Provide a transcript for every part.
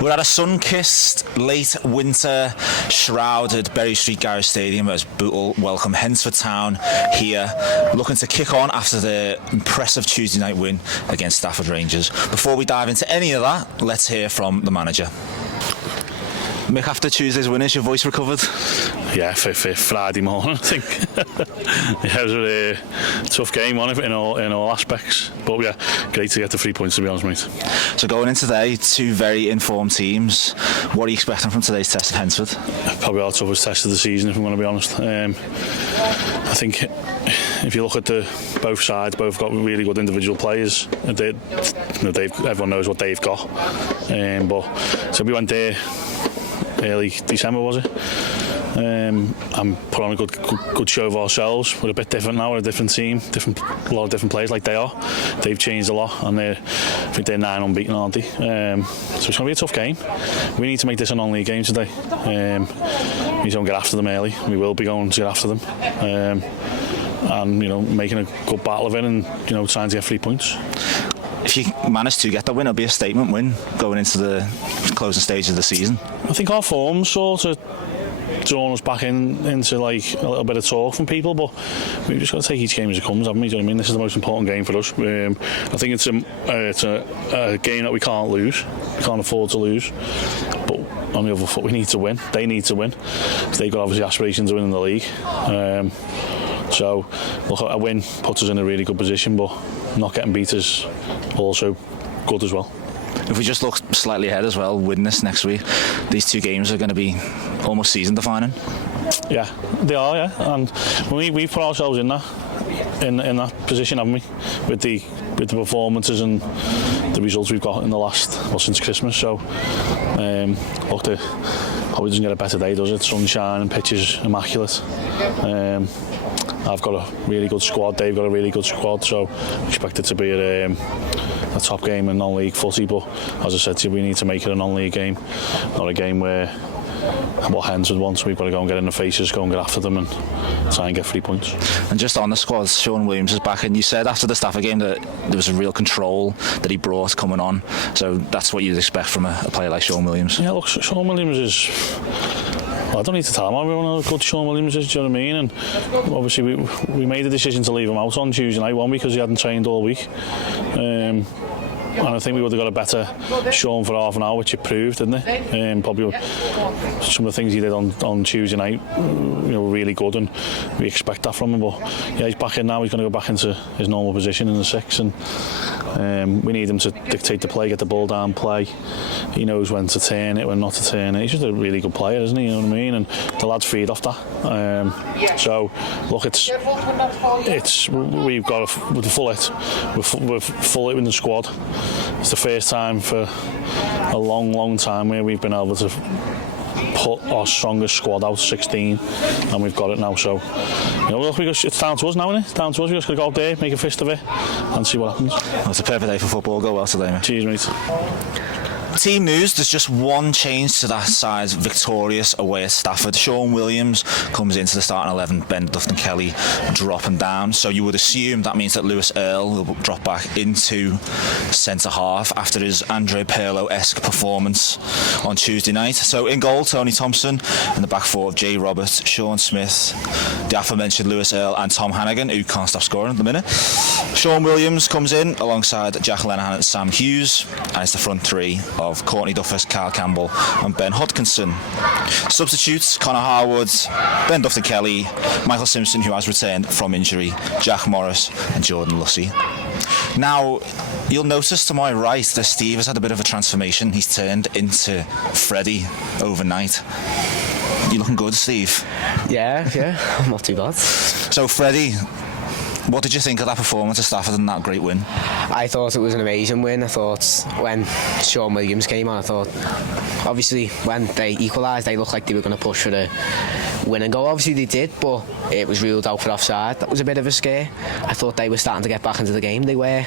We're at a sun-kissed, late winter, shrouded Berry Street Garage Stadium as Bootle welcome Hednesford Town here, looking to kick on after the impressive Tuesday night win against Stafford Rangers. Before we dive into any of that, let's hear from the manager. Mick, after Tuesday's win, is your voice recovered? Yeah, for Friday morning, I think. Yeah, it was a tough game, wasn't it, in all aspects. But yeah, great to get the 3 points, to be honest, mate. So going in today, two very informed teams. What are you expecting from today's test at Hednesford? Probably our toughest test of the season, if I'm going to be honest. I think if you look at both sides, both got really good individual players. Everyone knows what they've got. So we went there early December, was it? And put on a good show of ourselves. We're a bit different now. We're a different team, a lot of different players like they are. They've changed a lot, and I think they're 9 unbeaten, aren't they? So it's going to be a tough game. We need to make this a non-league game today. We don't get after them early. We will be going to get after them, and making a good battle of it, and trying to get 3 points. If you manage to get that win, it'll be a statement win going into the closing stage of the season. I think our form's sort of drawn us back into like a little bit of talk from people, but we've just got to take each game as it comes, haven't we? Do you know what I mean? This is the most important game for us. I think it's a game that we can't lose. We can't afford to lose. But on the other foot, we need to win. They need to win. They've got obviously aspirations of winning the league. So look, a win puts us in a really good position, but not getting beat is also good as well. If we just look slightly ahead as well, win this next week, these two games are going to be almost season defining. Yeah, they are, yeah. And we've put ourselves in that position, haven't we? With the performances and the results we've got in the since Christmas. So look, probably doesn't get a better day, does it? Sunshine and pitch is immaculate. I've got a really good squad, they've got a really good squad, so I expect it to be a top game in non-league footy, but as I said to you, we need to make it a non-league game, not a game where what Hednesford wants. We've got to go and get in the faces, go and get after them and try and get 3 points. And just on the squad, Sean Williams is back, and you said after the Stafford game that there was a real control that he brought coming on, so that's what you'd expect from a player like Sean Williams. Yeah, look, Sean Williams is... I don't need to tell him everyone how good Sean Williams is, do you know what I mean? And obviously we made the decision to leave him out on Tuesday night, one, because he hadn't trained all week. And I think we would have got a better Sean for half an hour, which it proved, didn't it? Probably some of the things he did on Tuesday night, were really good, and we expect that from him. But yeah, he's back in now. He's going to go back into his normal position in the 6, and we need him to dictate the play, get the ball down, play. He knows when to turn it, when not to turn it. He's just a really good player, isn't he? You know what I mean? And the lads feed off that. So look, we've got with the full it. We're full it in the squad. It's the first time for a long time where we've been able to put our strongest squad out, 16, and we've got it now. So it's down to us now, isn't it? It's down to us. We've just got to go out there, make a fist of it, and see what happens. Well, it's a perfect day for football. Go well today, mate. Cheers, mate. Team news, there's just one change to that side's victorious away at Stafford. Sean Williams comes into the starting 11, Ben Dufton Kelly dropping down, so you would assume that means that Lewis Earle will drop back into centre half after his Andre Pirlo-esque performance on Tuesday night. So in goal, Tony Thompson, in the back four, Jay Roberts, Sean Smith, the aforementioned Lewis Earle and Tom Hannigan, who can't stop scoring at the minute. Sean Williams comes in alongside Jack Lenihan and Sam Hughes, and it's the front three of Courtney Duffus, Carl Campbell and Ben Hodkinson. Substitutes: Connor Harwood, Ben Dufton Kelly, Michael Simpson, who has returned from injury, Jack Morris and Jordan Lussey. Now, you'll notice to my right that Steve has had a bit of a transformation. He's turned into Freddie overnight. You looking good, Steve? Yeah, not too bad. So Freddie, what did you think of that performance at Stafford and that great win? I thought it was an amazing win. I thought when Sean Williams came on, I thought obviously when they equalised, they looked like they were going to push for the win and goal. Obviously they did, but it was ruled out for offside. That was a bit of a scare. I thought they were starting to get back into the game. They were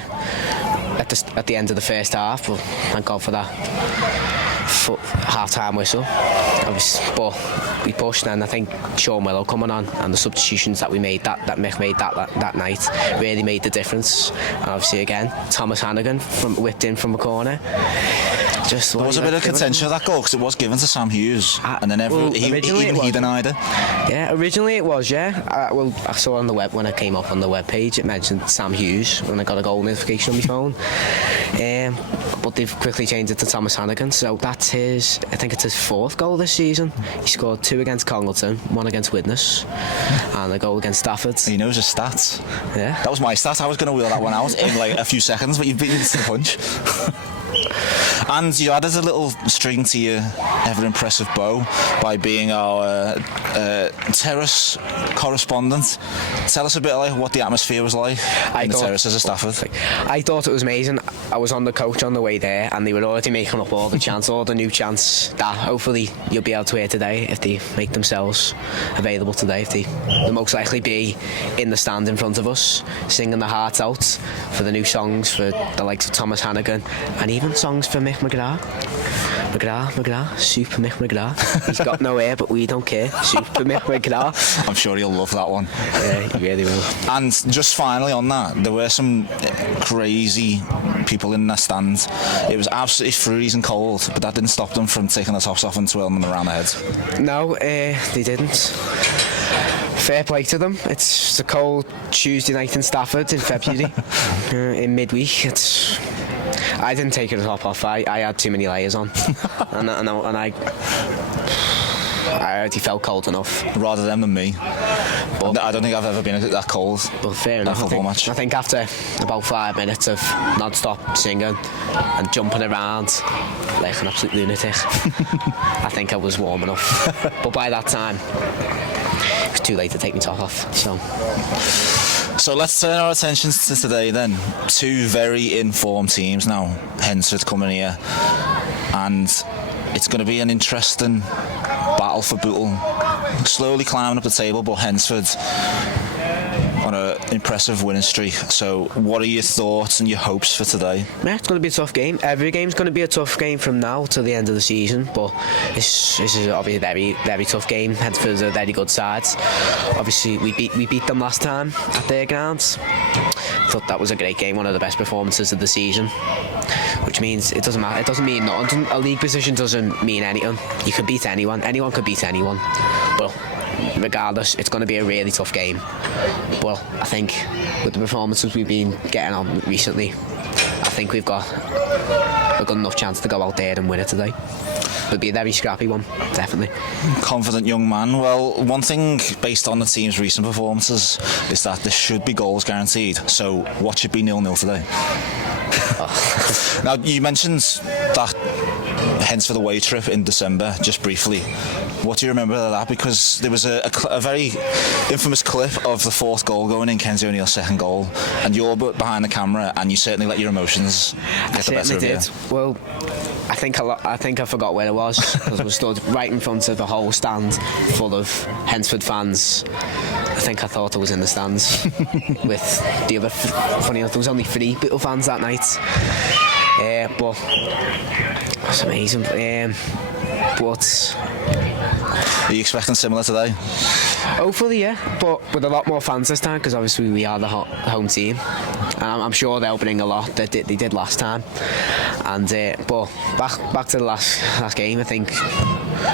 at the end of the first half, but thank God for that half-time whistle. But we pushed, and I think Sean Willow coming on and the substitutions that we made, that Mick made that night, really made the difference. And obviously again, Thomas Hannigan whipped in from a corner. Just There was a bit of contention with that goal because it was given to Sam Hughes, and then even he denied it. Yeah, originally it was, yeah. I saw on the web, when I came up on the web page, it mentioned Sam Hughes when I got a goal notification on my phone. But they've quickly changed it to Thomas Hannigan, so that's I think it's his 4th goal this season. He scored 2 against Congleton, 1 against Widnes, and a goal against Stafford. He knows his stats. Yeah. That was my stat. I was going to wheel that one out in like a few seconds, but you beat it to the punch. And you added a little string to your ever-impressive bow by being our terrace correspondent. Tell us a bit like what the atmosphere was like in the terraces of Stafford. I thought it was amazing. I was on the coach on the way there, and they were already making up all the chants, all the new chants that hopefully you'll be able to hear today if they make themselves available today. They'll most likely be in the stand in front of us, singing their hearts out for the new songs for the likes of Thomas Hannigan, and even songs for Mick McGrath, Super Mick McGrath. He's got no hair, but we don't care. Super Mick McGrath. I'm sure he'll love that one. Yeah, he really will. And just finally on that, there were some crazy people in the stand. It was absolutely freezing cold, but that didn't stop them from taking their tops off and twirling them around their heads. No, they didn't. Fair play to them. It's a cold Tuesday night in Stafford in February, in midweek. I didn't take it top off. I had too many layers on, and I already felt cold enough. Rather them than me. But I don't think I've ever been that cold. But fair enough. I think after about 5 minutes of non-stop singing and jumping around like an absolute lunatic, I think I was warm enough. But by that time, it was too late to take my top off. So let's turn our attentions to today then. 2 very informed teams now. Hednesford coming here, and it's going to be an interesting battle for Bootle. Slowly climbing up the table, but Hednesford on an impressive winning streak. So what are your thoughts and your hopes for today? Yeah, it's going to be a tough game. Every game's going to be a tough game from now to the end of the season, but this is obviously a very, very tough game. Hednesford's a very good side. Obviously, we beat them last time at their grounds. I thought that was a great game, one of the best performances of the season, which means it doesn't matter. It doesn't mean nothing. A league position doesn't mean anything. You can beat anyone. Anyone could beat anyone. But regardless, it's going to be a really tough game. But I think with the performances we've been getting on recently, I think we've got a good enough chance to go out there and win it today. It'll be a very scrappy one, definitely. Confident young man. Well, one thing based on the team's recent performances is that there should be goals guaranteed. So what should be 0-0 today? Now, you mentioned that Hednesford away trip in December, just briefly. What do you remember of that? Because there was a very infamous clip of the 4th goal going in, Kenzie O'Neill's 2nd goal, and you're behind the camera, and you certainly let your emotions get the better of you. Well, I think I forgot where it was, because I was stood right in front of the whole stand full of Hednesford fans. I think I thought I was in the stands with the other. Funny enough, there was only 3 Bootle fans that night. But it was amazing. But are you expecting similar today? Hopefully, yeah, but with a lot more fans this time, because obviously we are the home team, and I'm sure they'll bring a lot that they did last time. And but back to the last game, I think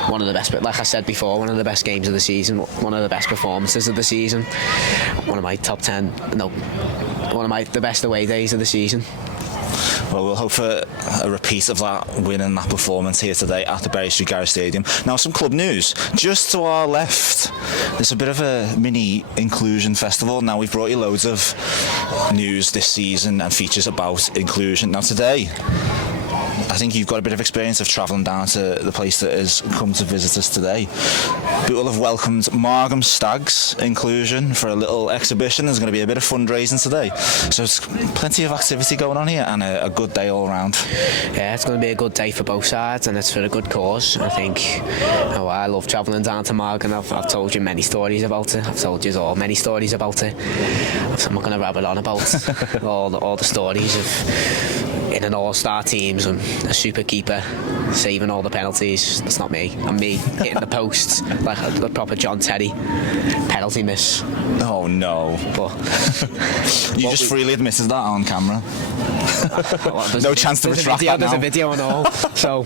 one of the best, like I said before, one of the best games of the season, one of the best performances of the season, one of my top 10, the best away days of the season. Well, we'll hope for a repeat of that win and that performance here today at the Berry Street Garage Stadium. Now, some club news. Just to our left, there's a bit of a mini inclusion festival. Now, we've brought you loads of news this season and features about inclusion. Now, today, I think you've got a bit of experience of travelling down to the place that has come to visit us today. Bootle have welcomed Margam Stags inclusion for a little exhibition. There's going to be a bit of fundraising today. So it's plenty of activity going on here and a good day all around. Yeah, it's going to be a good day for both sides, and it's for a good cause. I think I love travelling down to Margam. I've told you many stories about it. I've told you all many stories about it. I'm not going to rabble on about all the stories of in an all-star teams and a super keeper saving all the penalties. That's not me. I'm me hitting the posts like a proper John Terry penalty miss. Oh no! But You just freely admitted that on camera. well, No chance to retract that There's now. a video and all. So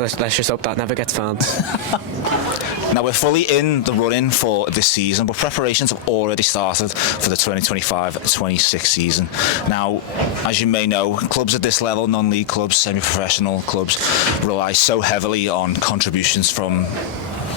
let's just hope that never gets found. Now we're fully in the running for this season, but preparations have already started for the 2025-26 season. Now, as you may know, clubs at this level, non-league clubs, semi-professional clubs, rely so heavily on contributions from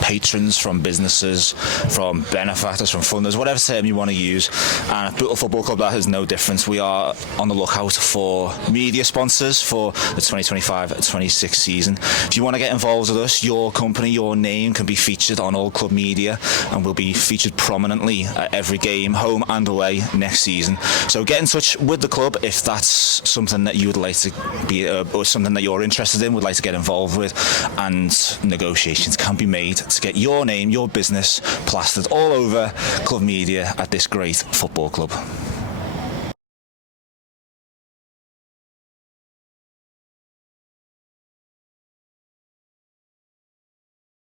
patrons, from businesses, from benefactors, from funders, whatever term you want to use. And at Bootle Football Club, that is no difference. We are on the lookout for media sponsors for the 2025-26 season. If you want to get involved with us, your company, your name can be featured on all club media and will be featured prominently at every game, home and away, next season. So get in touch with the club if that's something that you would like to be, or something that you're interested in, would like to get involved with, and negotiations can be made to get your name, your business plastered all over club media at this great football club.